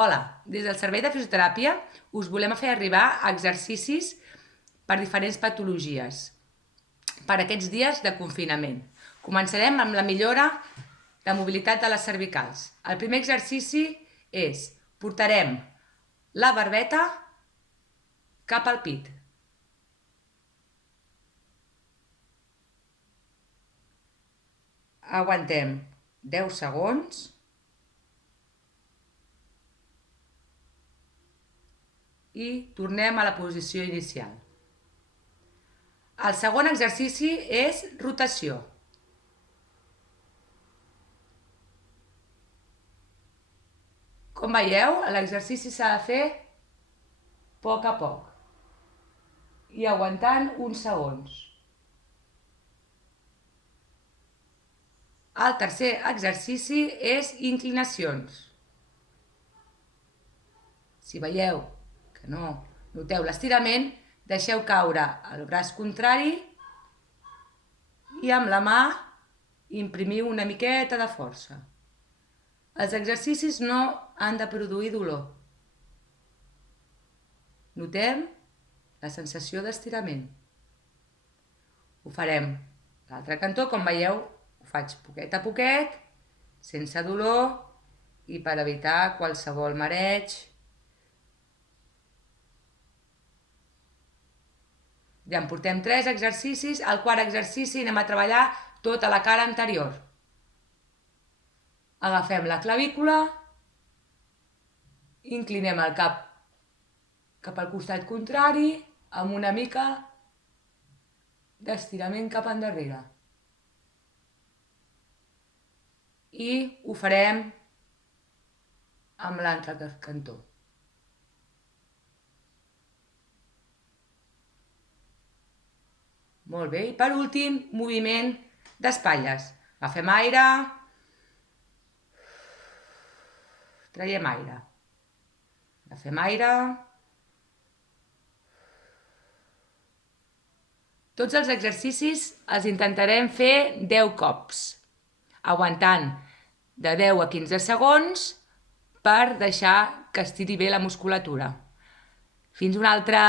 Hola, des del Servei de Fisioteràpia us volem fer arribar exercicis per diferents patologies per aquests dies de confinament. Començarem amb la millora de mobilitat de les cervicals. El primer exercici és: portarem la barbeta cap al pit. Aguantem 10 segons. I tornem a la posició inicial. El segon exercici és rotació. Com veieu, l'exercici s'ha de fer a poc i aguantant uns segons. El tercer exercici és inclinacions. Si veieu que no noteu l'estirament, deixeu caure el braç contrari i amb la mà imprimiu una miqueta de força. Els exercicis no han de produir dolor. Notem la sensació d'estirament. Ho farem l'altre cantó, com veieu, ho faig poquet a poquet, sense dolor i per evitar qualsevol mareig. Ja en portem 3 exercicis. Al quart exercici anem a treballar tota la cara anterior. Agafem la clavícula, inclinem el cap cap al costat contrari amb una mica d'estirament cap endarrere. I ho farem amb l'altre cantó. Molt bé. I per últim, moviment d'espatlles. Agafem aire, traiem aire. Agafem aire. Tots els exercicis els intentarem fer 10 cops, aguantant de 10 a 15 segons per deixar que estiri bé la musculatura. Fins una altra!